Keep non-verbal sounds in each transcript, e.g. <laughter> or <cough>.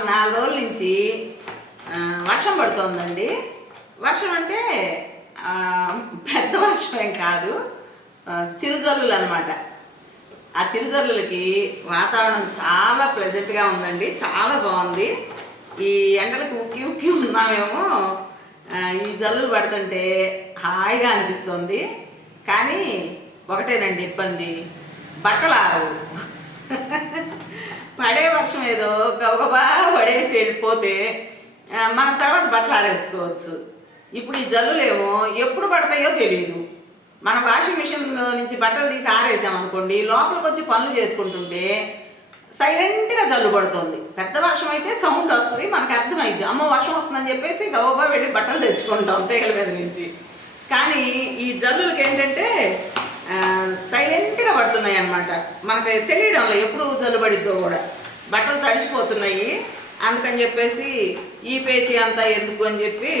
మాకు నాలుగు రోజుల నుంచి వర్షం పడుతోందండి. వర్షం అంటే పెద్ద వర్షం ఏం కాదు. చిరుజల్లులు అనమాట ఆ చిరుజల్లులకి వాతావరణం చాలా ప్లెజెంట్గా ఉందండి. చాలా బాగుంది. ఈ ఎండలకు ఉక్కి ఉక్కి ఉన్నామేమో. ఈ జల్లులు పడుతుంటే హాయిగా అనిపిస్తుంది. కానీ ఒకటేనండి ఇబ్బంది. బట్టలు ఆరవు. <laughs> పడే వర్షం ఏదో గబగబా పడేసి వెళ్ళిపోతే మనం తర్వాత బట్టలు ఆరేసుకోవచ్చు. ఇప్పుడు ఈ జల్లులేమో ఎప్పుడు పడతాయో తెలియదు మన వాషింగ్ మిషన్లో నుంచి బట్టలు తీసి ఆరేసామనుకోండి లోపలికి వచ్చి పనులు చేసుకుంటుంటే సైలెంట్గా జల్లు పడుతుంది. పెద్ద వర్షం అయితే సౌండ్ వస్తుంది మనకు అర్థమైంది అమ్మ వర్షం వస్తుందని చెప్పేసి గబగబా వెళ్ళి బట్టలు తెచ్చుకుంటాం తీగల మీద నుంచి. కానీ ఈ జల్లులకి ఏంటంటే సైలెంట్గా పడుతున్నాయి అన్నమాట. మనకి తెలియడం లేదు ఎప్పుడు జల్లు కూడా. బట్టలు తడిచిపోతున్నాయి అందుకని చెప్పేసి ఈ పేచి అంతా ఎందుకు అని చెప్పి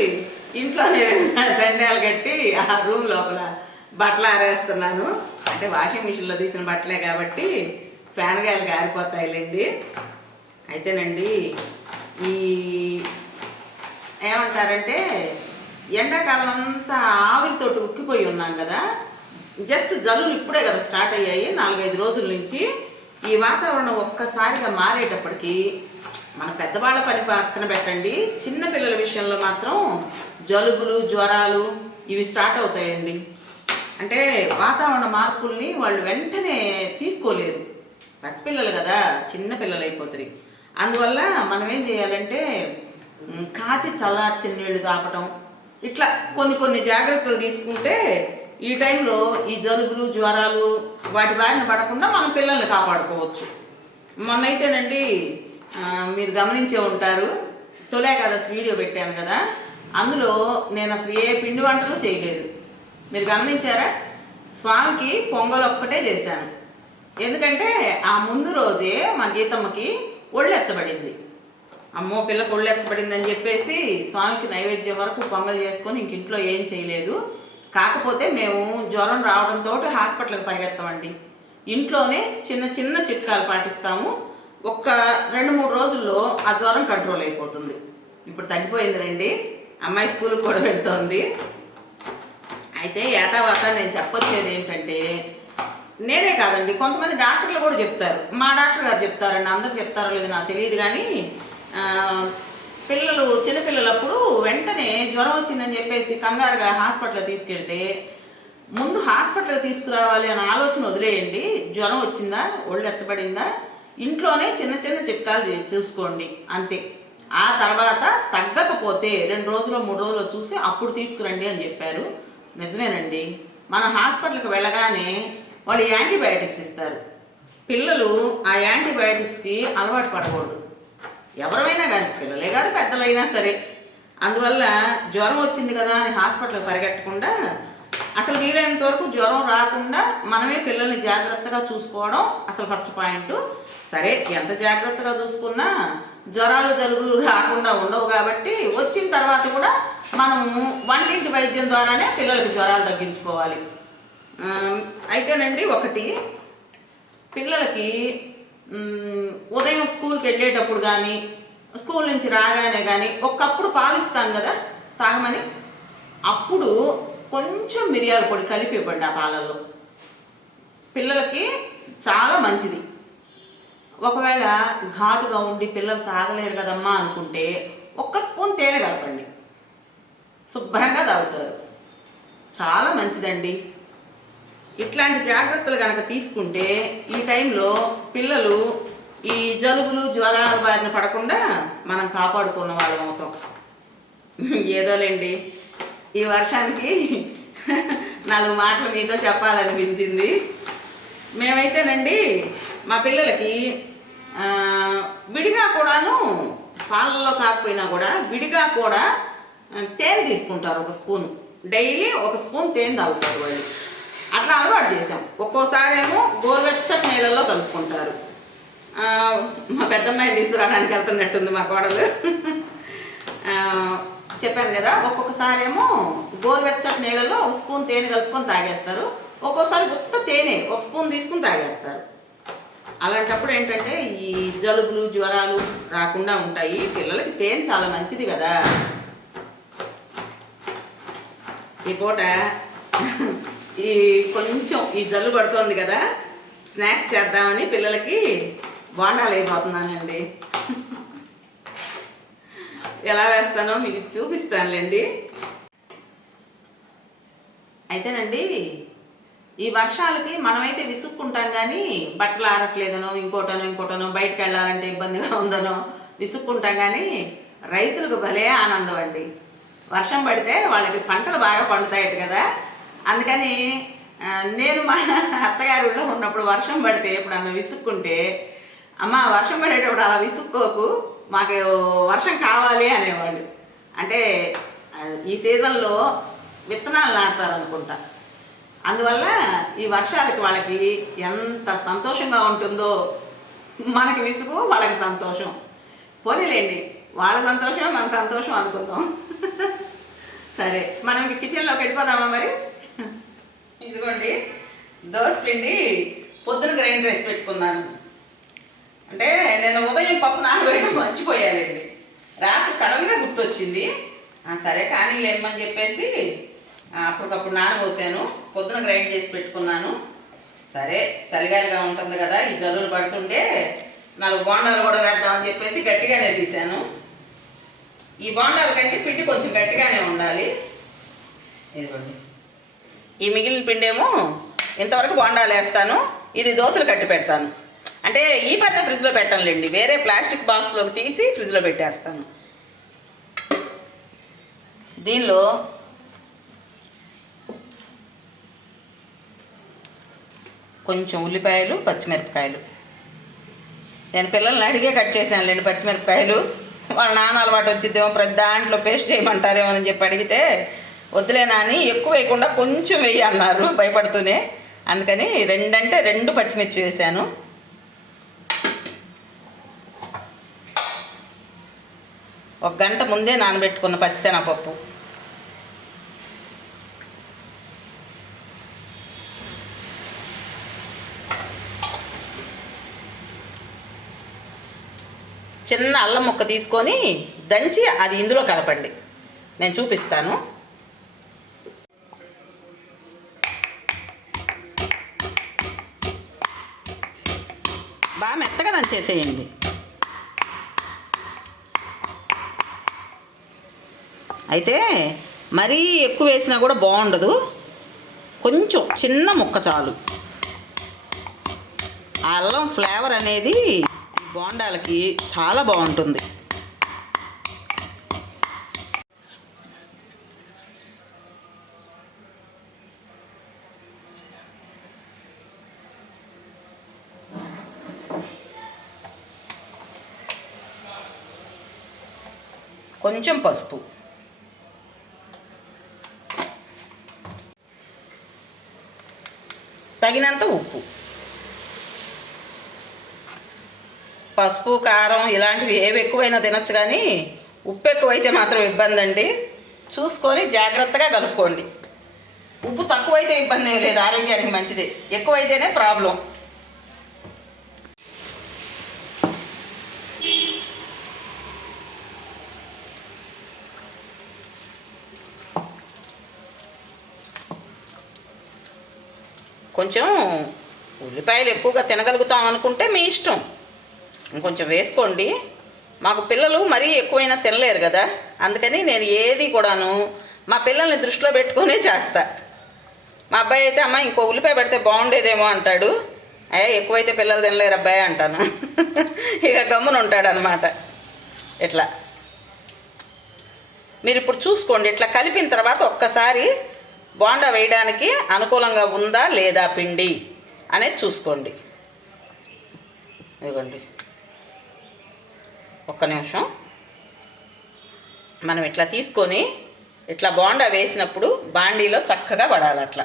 ఇంట్లోనే <laughs> దండాలు కట్టి ఆ రూమ్ లోపల బట్టలు ఆరేస్తున్నాను. అంటే వాషింగ్ మిషన్లో తీసిన బట్టలే కాబట్టి ఫ్యాన్ గాయలు గారిపోతాయిలేండి. అయితేనండి ఈ ఏమంటారంటే ఎండాకాలం అంతా ఆవిరితోటి ఉక్కిపోయి ఉన్నాం కదా. జస్ట్ జల్లులు ఇప్పుడే కదా స్టార్ట్ అయ్యాయి. నాలుగైదు రోజుల నుంచి ఈ వాతావరణం ఒక్కసారిగా మారేటప్పటికి మన పెద్దవాళ్ళ పని పక్కన పెట్టండి. చిన్న పిల్లల విషయంలో మాత్రం జలుబులు జ్వరాలు ఇవి స్టార్ట్ అవుతాయండి. అంటే వాతావరణ మార్పుల్ని వాళ్ళు వెంటనే తీసుకోలేరు. పసిపిల్లలు కదా చిన్న పిల్లలు అయిపోతారు. అందువల్ల మనం ఏం చేయాలంటే కాచి చల్లార్చిన నీళ్ళు తాపటం ఇట్లా కొన్ని కొన్ని జాగ్రత్తలు తీసుకుంటే ఈ టైంలో ఈ జలుబులు జ్వరాలు వాటి బారిన పడకుండా మన పిల్లల్ని కాపాడుకోవచ్చు. మొన్నైతేనండి మీరు గమనించే ఉంటారు తొలే కదా వీడియో పెట్టాను కదా అందులో నేను అసలు ఏ పిండి వంటలు చేయలేదు. మీరు గమనించారా? స్వామికి పొంగల్ ఒక్కటే చేశాను. ఎందుకంటే ఆ ముందు రోజే మా గీతమ్మకి ఒళ్ళెచ్చబడింది. అమ్మో పిల్లకు ఒళ్ళెచ్చబడింది అని చెప్పేసి స్వామికి నైవేద్యం వరకు పొంగల్ చేసుకొని ఇంక ఇంట్లో ఏం చేయలేదు. కాకపోతే మేము జ్వరం రావడంతో హాస్పిటల్కి పరిగెత్తామండి. ఇంట్లోనే చిన్న చిన్న చిట్కాలు పాటిస్తాము. ఒక్క రెండు మూడు రోజుల్లో ఆ జ్వరం కంట్రోల్ అయిపోతుంది. ఇప్పుడు తగ్గిపోయింది రండి. అమ్మాయి స్కూల్కి కూడా వెళ్తోంది. అయితే ఏటావాత నేను చెప్పొచ్చేది ఏంటంటే నేనే కాదండి కొంతమంది డాక్టర్లు కూడా చెప్తారు. మా డాక్టర్ గారు చెప్తారండి అందరు చెప్తారో లేదో నాకు తెలియదు కానీ పిల్లలు చిన్నపిల్లలప్పుడు వెంటనే జ్వరం వచ్చిందని చెప్పేసి కంగారుగా హాస్పిటల్ తీసుకెళ్తే ముందు హాస్పిటల్కి తీసుకురావాలి అనే ఆలోచన వదిలేయండి. జ్వరం వచ్చిందా ఒళ్ళు ఎచ్చబడిందా ఇంట్లోనే చిన్న చిన్న చిట్కాలు చూసుకోండి అంతే. ఆ తర్వాత తగ్గకపోతే రెండు రోజులు మూడు రోజులు చూసి అప్పుడు తీసుకురండి అని చెప్పారు. నిజమేనండి. మన హాస్పిటల్కి వెళ్ళగానే వాళ్ళు యాంటీబయాటిక్స్ ఇస్తారు. పిల్లలు ఆ యాంటీబయాటిక్స్కి అలవాటు పడకూడదు. ఎవరైనా కానీ పిల్లలే కాదు పెద్దలైనా సరే. అందువల్ల జ్వరం వచ్చింది కదా అని హాస్పిటల్కి పరిగెట్టకుండా అసలు వీలైనంత వరకు జ్వరం రాకుండా మనమే పిల్లల్ని జాగ్రత్తగా చూసుకోవడం అసలు ఫస్ట్ పాయింట్ సరే ఎంత జాగ్రత్తగా చూసుకున్నా జ్వరాలు జలుబులు రాకుండా ఉండవు కాబట్టి వచ్చిన తర్వాత కూడా మనము వంటింటి వైద్యం ద్వారానే పిల్లలకు జ్వరాలు తగ్గించుకోవాలి. అయితేనండి ఒకటి పిల్లలకి ఉదయం స్కూల్కి వెళ్ళేటప్పుడు కానీ స్కూల్ నుంచి రాగానే కానీ ఒకప్పుడు పాలిస్తాం కదా తాగమని? అప్పుడు కొంచెం మిరియాల పొడి కలిపి ఇవ్వండి ఆ పాలల్లో. పిల్లలకి చాలా మంచిది. ఒకవేళ ఘాటుగా ఉండి పిల్లలు తాగలేరు కదమ్మా అనుకుంటే ఒక్క స్పూన్ తేనె కలపండి. శుభ్రంగా తాగుతారు. చాలా మంచిదండి. ఇట్లాంటి జాగ్రత్తలు కనుక తీసుకుంటే ఈ టైంలో పిల్లలు ఈ జలుబులు జ్వరాల బారిన పడకుండా మనం కాపాడుకున్న వాళ్ళం అవుతాం. ఏదోలేండి. ఈ వర్షానికి నాలుగు మాటలు మీతో చెప్పాలనిపించింది. మేమైతేనండి మా పిల్లలకి విడిగా కూడాను పాలల్లో కాకపోయినా కూడా విడిగా కూడా తేనె తీసుకుంటారు ఒక స్పూన్. డైలీ ఒక స్పూన్ తేనె తాగుతారు వాళ్ళు. అట్లా అలవాటు చేసాం ఒక్కోసారి ఏమో గోరువెచ్చటి నీళ్ళల్లో కలుపుకుంటారు. మా పెద్దమ్మాయి తీసుకురావడానికి వెళ్తున్నట్టుంది మా కోడలు. చెప్పాను కదా ఒక్కొక్కసారి ఏమో గోరువెచ్చటి నీళ్ళలో ఒక స్పూన్ తేనె కలుపుకొని తాగేస్తారు. ఒక్కోసారి ఉత్త తేనె ఒక స్పూన్ తీసుకుని తాగేస్తారు. అలాంటప్పుడు ఏంటంటే ఈ జలుబులు జ్వరాలు రాకుండా ఉంటాయి. పిల్లలకి తేనె చాలా మంచిది కదా. ఈ పూట ఈ కొంచెం ఈ జల్లు పడుతోంది కదా స్నాక్స్ చేద్దామని పిల్లలకి బాండాలు అయిపోతున్నానండి ఎలా వేస్తానో మీకు చూపిస్తానులేండి. అయితేనండి ఈ వర్షాలకి మనమైతే విసుక్కుంటాం కానీ బట్టలు ఆరట్లేదనో ఇంకోటనో ఇంకోటనో బయటకు వెళ్ళాలంటే ఇబ్బందిగా ఉందనో విసుక్కుంటాం కానీ రైతులకు భలే ఆనందం అండి. వర్షం పడితే వాళ్ళకి పంటలు బాగా పండుతాయట కదా. అందుకని నేను మా అత్తగారి ఊళ్ళో ఉన్నప్పుడు వర్షం పడితే ఎప్పుడన్నా విసుక్కుంటే అమ్మ వర్షం పడేటప్పుడు అలా విసుక్కోకు మాకు వర్షం కావాలి అనేవాళ్ళు. అంటే ఈ సీజన్లో విత్తనాలు నాటుతారు అనుకుంటా అందువల్ల ఈ వర్షాలకి వాళ్ళకి ఎంత సంతోషంగా ఉంటుందో మనకి విసుగు వాళ్ళకి సంతోషం. పోనీలేండి వాళ్ళ సంతోషమే మన సంతోషం అనుకుందాం. <laughs> సరే మనం కిచెన్లోకి వెళ్ళిపోదామా మరి? ఇదిగోండి దోశ పిండి పొద్దున గ్రైండ్ రైస్ పెట్టుకున్నాను. అంటే నేను ఉదయం పప్పు నానబెట్టడం మర్చిపోయానండి. రాత్రి సడన్గా గుర్తొచ్చింది. సరే కానీ లేమని చెప్పేసి అప్పటికప్పుడు నానబోసాను. పొద్దున గ్రైండ్ చేసి పెట్టుకున్నాను. సరే చలిగాలిగా ఉంటుంది కదా ఈ జల్లులు పడుతుంటే నాలుగు బోండాలు కూడా వేద్దామని చెప్పేసి గట్టిగానే తీశాను. ఈ బోండాలు కంటే పిండి కొంచెం గట్టిగానే ఉండాలి. ఇదిగోండి. ఈ మిగిలిన పిండేమో ఇంతవరకు బోండాలు వేస్తాను. ఇది దోశలు కట్టి పెడతాను. అంటే ఈ పైన ఫ్రిడ్జ్లో పెట్టనులేండి. వేరే ప్లాస్టిక్ బాక్స్లోకి తీసి ఫ్రిడ్జ్లో పెట్టేస్తాను. దీనిలో కొంచెం ఉల్లిపాయలు పచ్చిమిరపకాయలు. నేను పిల్లల్ని అడిగే కట్ చేశానులేండి పచ్చిమిరపకాయలు. వాళ్ళ నాన్న అలవాటు వచ్చిద్దేమో ప్రతి దాంట్లో పేస్ట్ చేయమంటారేమో అని చెప్పి అడిగితే వద్దులే అని ఎక్కువ వేయకుండా కొంచెం వేయి అన్నారు భయపడుతూనే. అందుకని రెండంటే రెండు పచ్చిమిర్చి వేసాను ఒక గంట ముందే నానబెట్టుకున్న పచ్చిశనగపప్పు. చిన్న అల్లం ముక్క తీసుకొని దంచి అది ఇందులో కలపండి. నేను చూపిస్తాను. బాగా మెత్తగా దంచేసేయండి. అయితే మరీ ఎక్కువ వేసినా కూడా బాగుండదు. కొంచెం చిన్న ముక్క చాలు. ఆ అల్లం ఫ్లేవర్ అనేది బోండాలకి చాలా బాగుంటుంది. కొంచెం పసుపు. తగినంత ఉప్పు. పసుపు కారం ఇలాంటివి ఏవి ఎక్కువైనా తినచ్చు కానీ ఉప్పు ఎక్కువైతే మాత్రం ఇబ్బంది అండి చూసుకొని జాగ్రత్తగా కలుపుకోండి. ఉప్పు తక్కువైతే ఇబ్బంది ఏం లేదు. ఆరోగ్యానికి మంచిది. ఎక్కువైతేనే ప్రాబ్లం. కొంచెం ఉల్లిపాయలు ఎక్కువగా తినగలుగుతాం అనుకుంటే మీ ఇష్టం. ఇంకొంచెం వేసుకోండి. మాకు పిల్లలు మరీ ఎక్కువైనా తినలేరు కదా. అందుకని నేను ఏది కూడాను మా పిల్లల్ని దృష్టిలో పెట్టుకునే చేస్తా. మా అబ్బాయి అయితే అమ్మ ఇంకో ఉల్లిపాయ పెడితే బాగుండేదేమో అంటాడు. అయ్యా ఎక్కువైతే పిల్లలు తినలేరు అబ్బాయి అంటాను. ఇక గమ్మున ఉంటాడు అనమాట ఇట్లా. మీరు ఇప్పుడు చూసుకోండి. ఇట్లా కలిపిన తర్వాత ఒక్కసారి బోండా వేయడానికి అనుకూలంగా ఉందా లేదా పిండి అనేది చూసుకోండి. ఇవ్వండి ఒక్క నిమిషం. మనం ఇట్లా తీసుకొని ఇట్లా బోండా వేసినప్పుడు బాండీలో చక్కగా పడాలి అట్లా.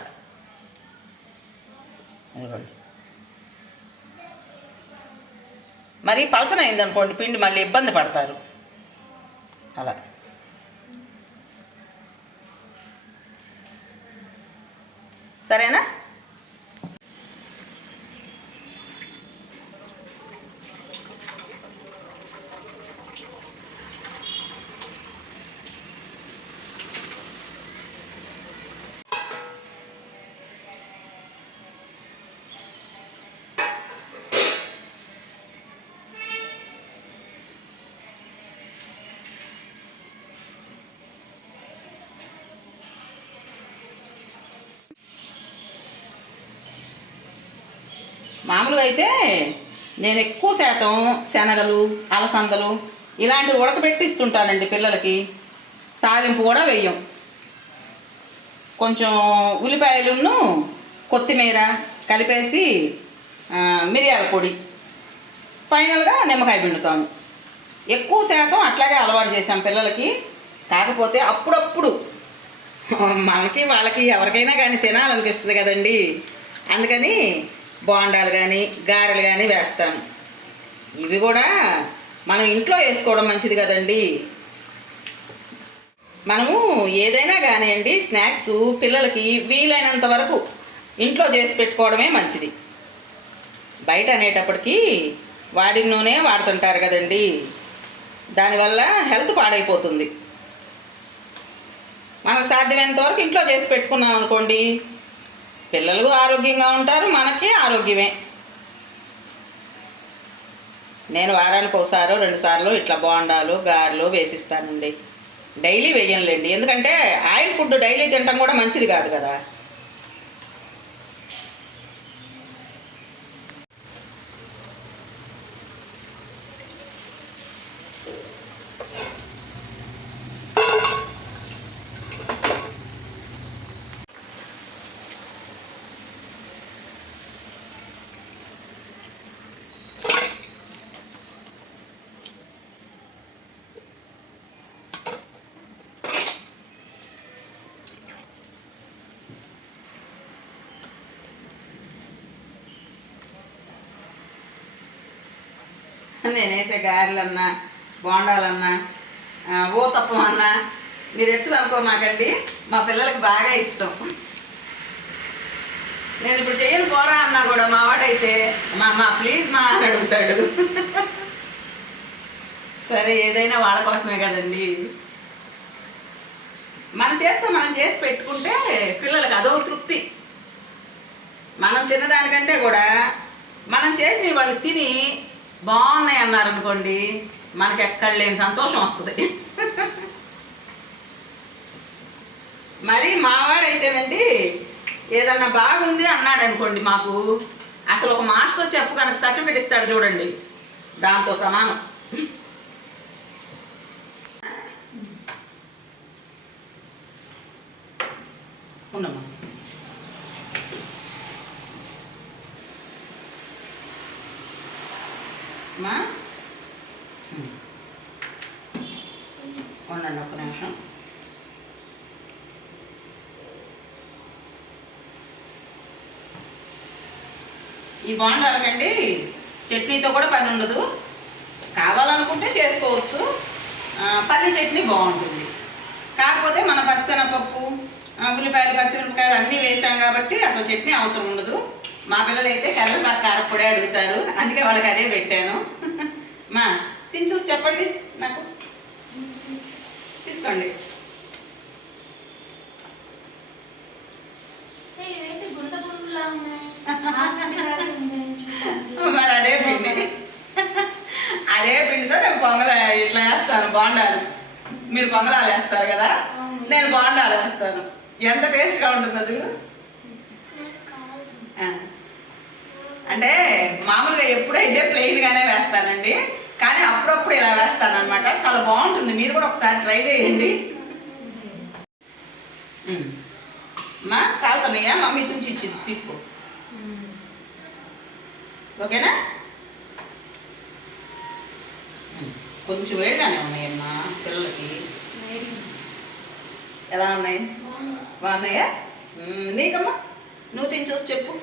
ఇదిగోండి. మరి పలచన అయిందనుకోండి పిండి మళ్ళీ ఇబ్బంది పడతారు. అలా. మామూలుగా అయితే నేను ఎక్కువ శాతం శనగలు అలసందలు ఇలాంటివి ఉడకబెట్టి ఇస్తుంటానండి పిల్లలకి. తాలింపు కూడా వేయం. కొంచెం ఉల్లిపాయలును కొత్తిమీర కలిపేసి మిరియాల పొడి. ఫైనల్గా నిమ్మకాయ పిండుతాము ఎక్కువ శాతం అట్లాగే అలవాటు చేశాం పిల్లలకి. కాకపోతే అప్పుడప్పుడు మనకి వాళ్ళకి ఎవరికైనా కానీ తినాలనిపిస్తుంది కదండి. అందుకని బోండాలు కానీ గారెలు కానీ వేస్తాను. ఇవి కూడా మనం ఇంట్లో వేసుకోవడం మంచిది కదండి. మనము ఏదైనా కానివ్వండి స్నాక్స్ పిల్లలకి వీలైనంత వరకు ఇంట్లో చేసి పెట్టుకోవడమే మంచిది. బయట అనేటప్పటికీ వాడిన నూనె వాడుతుంటారు కదండి. దానివల్ల హెల్త్ పాడైపోతుంది. మనకు సాధ్యమైనంత వరకు ఇంట్లో చేసి పెట్టుకున్నాం అనుకోండి పిల్లలు ఆరోగ్యంగా ఉంటారు మనకి ఆరోగ్యమే. నేను వారానికి ఒకసారి రెండుసార్లు ఇట్లా బోండాలు గారెలు వేసిస్తానండి. డైలీ వేయనులేండి. ఎందుకంటే ఆయిల్ ఫుడ్ డైలీ తినటం కూడా మంచిది కాదు కదా. నేను వేసే గారెలన్నా బోండాలన్నా ఊతప్పం అన్నా మీరు వచ్చిన అనుకో మాకండి మా పిల్లలకి బాగా ఇష్టం. నేను ఇప్పుడు చేయను పోరా అన్నా కూడా మా వాడైతే మా మా ప్లీజ్ మా అని అడుగుతాడు. సరే ఏదైనా వాళ్ళ కోసమే కదండి. మన చేస్తే మనం చేసి పెట్టుకుంటే పిల్లలకి అదో తృప్తి. మనం తినడానికంటే కూడా మనం చేసి వాళ్ళు తిని బాగున్నాయి అన్నారు అనుకోండి మనకి ఎక్కడ లేని సంతోషం వస్తుంది. మరి మావాడైతేనండి ఏదన్నా బాగుంది అన్నాడు అనుకోండి మాకు అసలు ఒక మాస్టర్ చెఫ్ కనుక సర్టిఫికేట్ ఇస్తాడు చూడండి దాంతో సమానం. ఉండమ్మా మా ఉండండి ఒక్క నిమిషం ఈ బాండాలకండి చట్నీతో కూడా పని ఉండదు. కావాలనుకుంటే చేసుకోవచ్చు. పల్లి చట్నీ బాగుంటుంది. కాకపోతే మన పచ్చనపప్పు ఆ, ఉల్లిపాయలు పచ్చిమిరపకాయలు అన్నీ వేసాం కాబట్టి అసలు చట్నీ అవసరం ఉండదు. మా పిల్లలు అయితే కరివేపాకు కారపొడే అడుగుతారు. అందుకే వాళ్ళకి అదే పెట్టాను. మా తిని చూసి చెప్పండి నాకు. తీసుకోండి. ఇవేంటి పురుగులా ఉన్నాయి? మరి అదే పిండి. అదే పిండితో నేను పొంగల ఇట్లా వేస్తాను బాండాలు. మీరు పొంగలాలు వేస్తారు కదా. నేను బాండాలు వేస్తాను. ఎంత టేస్ట్గా ఉంటుందో చూడు. అంటే మామూలుగా ఎప్పుడైతే ప్లెయిన్గానే వేస్తానండి. కానీ అప్పుడప్పుడు ఇలా వేస్తాను అనమాట చాలా బాగుంటుంది. మీరు కూడా ఒకసారి ట్రై చేయండి. మా కాలుతున్నాయా? మమ్మీ తుంచి ఇచ్చి తీసుకో. ఓకేనా. కొంచెం వేడిగానే ఉన్నాయమ్మా పిల్లలకి. ఎలా ఉన్నాయి? బాగున్నాయా? నీకమ్మా నువ్వు తిని చూసి చెప్పు.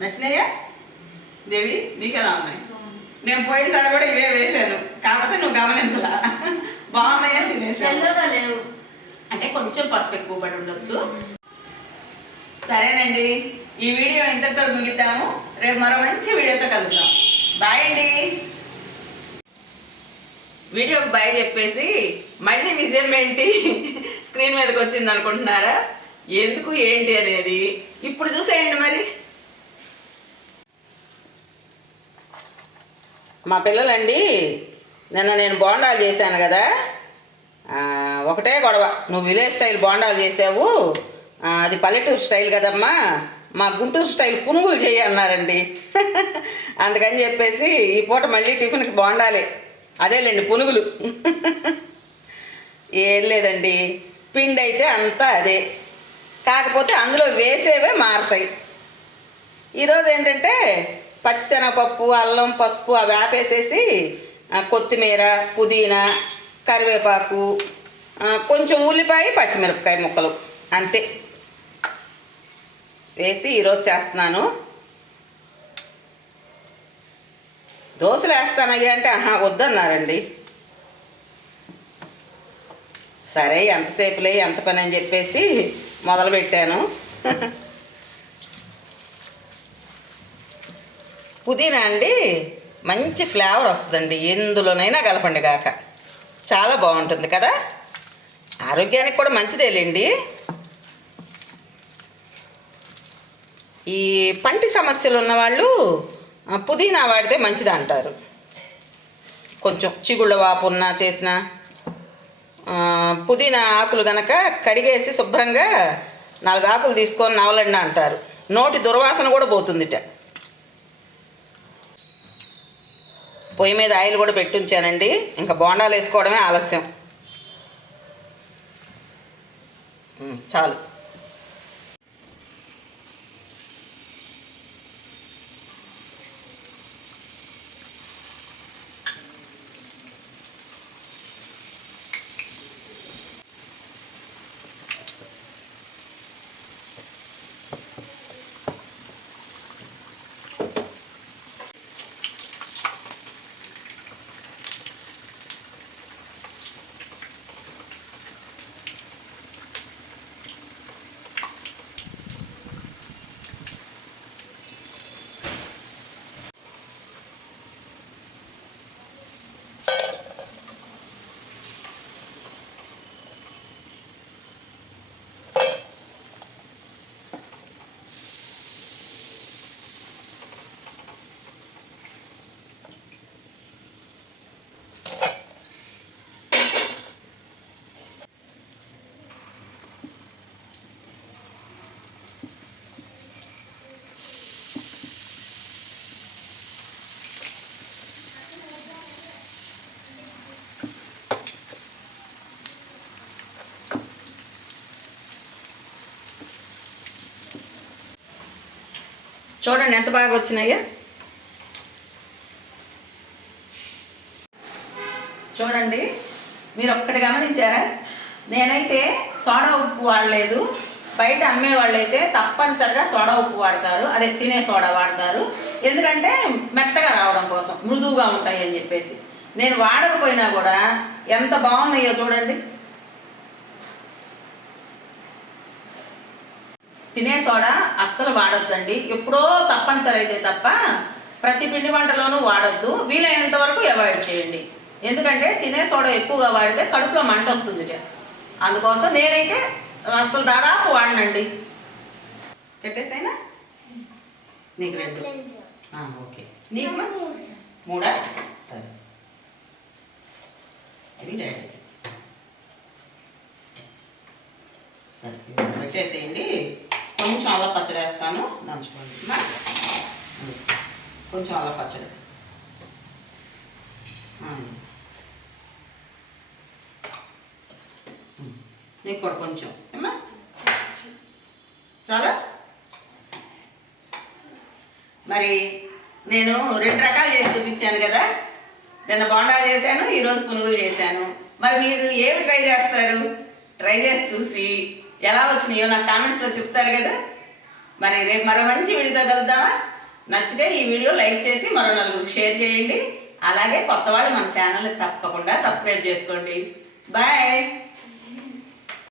నచ్చినాయా? దేవి నీకెలా ఉన్నాయి? నేను పోయినసారి కూడా ఇవే వేసాను కాకపోతే నువ్వు గమనించలా. బాగున్నాయా తినేసాను అంటే కొంచెం పసుపు ఎక్కువ పడి ఉండొచ్చు. సరేనండి. ఈ వీడియో ఇంతటితో ముగిద్దాము. రేపు మరో మంచి వీడియోతో కలుద్దాం. బాయ్ అండి. వీడియోకి బాయ్ చెప్పేసి మళ్ళీ విజయం ఏంటి? స్క్రీన్ మీదకి వచ్చింది అనుకుంటున్నారా? ఎందుకు ఏంటి అనేది? ఇప్పుడు చూసేయండి మరి. మా పిల్లలండి నిన్న నేను బోండాలు చేశాను కదా. ఒకటే గొడవ. నువ్వు విలేజ్ స్టైల్ బోండాలు చేసావు. అది పల్లెటూరు స్టైల్ కదమ్మా. మా గుంటూరు స్టైల్ పునుగులు చేయన్నారండి అందుకని చెప్పేసి ఈ పూట మళ్ళీ టిఫిన్కి బాగుండాలి అదేలేండి పునుగులు. ఏం లేదండి. పిండి అయితే అంతా అదే. కాకపోతే అందులో వేసేవే మారుతాయి. ఈరోజు ఏంటంటే పచ్చిశనగపప్పు అల్లం పసుపు అవి ఆపేసేసి కొత్తిమీర పుదీనా కరివేపాకు కొంచెం ఉల్లిపాయ పచ్చిమిరపకాయ ముక్కలు. అంతే. వేసి ఈరోజు చేస్తున్నాను. దోశలు వేస్తానయ్యా అంటే ఆహా వద్దన్నారండి. సరే ఎంతసేపులే ఎంత పని అని చెప్పేసి మొదలుపెట్టాను పుదీనా అండి మంచి ఫ్లేవర్ వస్తుందండి. ఎందులోనైనా కలపండి కాక. చాలా బాగుంటుంది కదా? ఆరోగ్యానికి కూడా మంచిదేలేండి. ఈ పంటి సమస్యలు ఉన్నవాళ్ళు పుదీనా వాడితే మంచిది అంటారు. కొంచెం చిగుళ్ళ వాపు ఉన్నా చేసిన పుదీనా ఆకులు గనక కడిగేసి శుభ్రంగా నాలుగు ఆకులు తీసుకొని నవలండి అంటారు. నోటి దుర్వాసన కూడా పోతుందిట. పొయ్యి మీద ఆయిల్ కూడా పెట్టుంచానండి. ఇంకా బోండాలు వేసుకోవడమే ఆలస్యం. చాలు. చూడండి ఎంత బాగా వచ్చినాయో. చూడండి మీరు ఒక్కటి గమనించారా? నేనైతే సోడా ఉప్పు వాడలేదు. బయట అమ్మే వాళ్ళైతే తప్పనిసరిగా సోడా ఉప్పు వాడతారు. అదే తినే సోడా వాడతారు. ఎందుకంటే మెత్తగా రావడం కోసం మృదువుగా ఉంటాయి అని చెప్పేసి. నేను వాడకపోయినా కూడా ఎంత బాగున్నాయో చూడండి. తినే సోడా అస్సలు వాడొద్దండి. ఎప్పుడో తప్పనిసరి అయితే తప్ప ప్రతి పిండి వంటలోనూ వాడొద్దు. వీలైనంత వరకు అవాయిడ్ చేయండి. ఎందుకంటే తినే సోడా ఎక్కువగా వాడితే కడుపులో మంట వస్తుంది. అందుకోసం నేనైతే అసలు దాదాపు వాడనండి. పెట్టేసైనా? నీకు రెండు. ఓకే. నీకు? మూడా. సరే. అది సరే పెట్టేసేయండి. కొంచెం అల్ల పచ్చడి వేస్తాను. నంచుకోండి కొంచెం అల్ల పచ్చడి. నీకు కూడా కొంచెం. ఏమా చాలా? మరి నేను రెండు రకాలు చేసి చూపించాను కదా. నిన్న బోండాలు చేశాను ఈరోజు పునుగులు చేశాను. మరి మీరు ఏమి ట్రై చేస్తారు? ట్రై చేసి చూసి ఎలా వచ్చినాయో నాకు కామెంట్స్లో చెప్తారు కదా. మరి రేపు మరో మంచి వీడియోతో కలుద్దామా? నచ్చితే ఈ వీడియో లైక్ చేసి మరో నలుగురికి షేర్ చేయండి. అలాగే కొత్త వాళ్ళు మన ఛానల్ని తప్పకుండా సబ్స్క్రైబ్ చేసుకోండి. బాయ్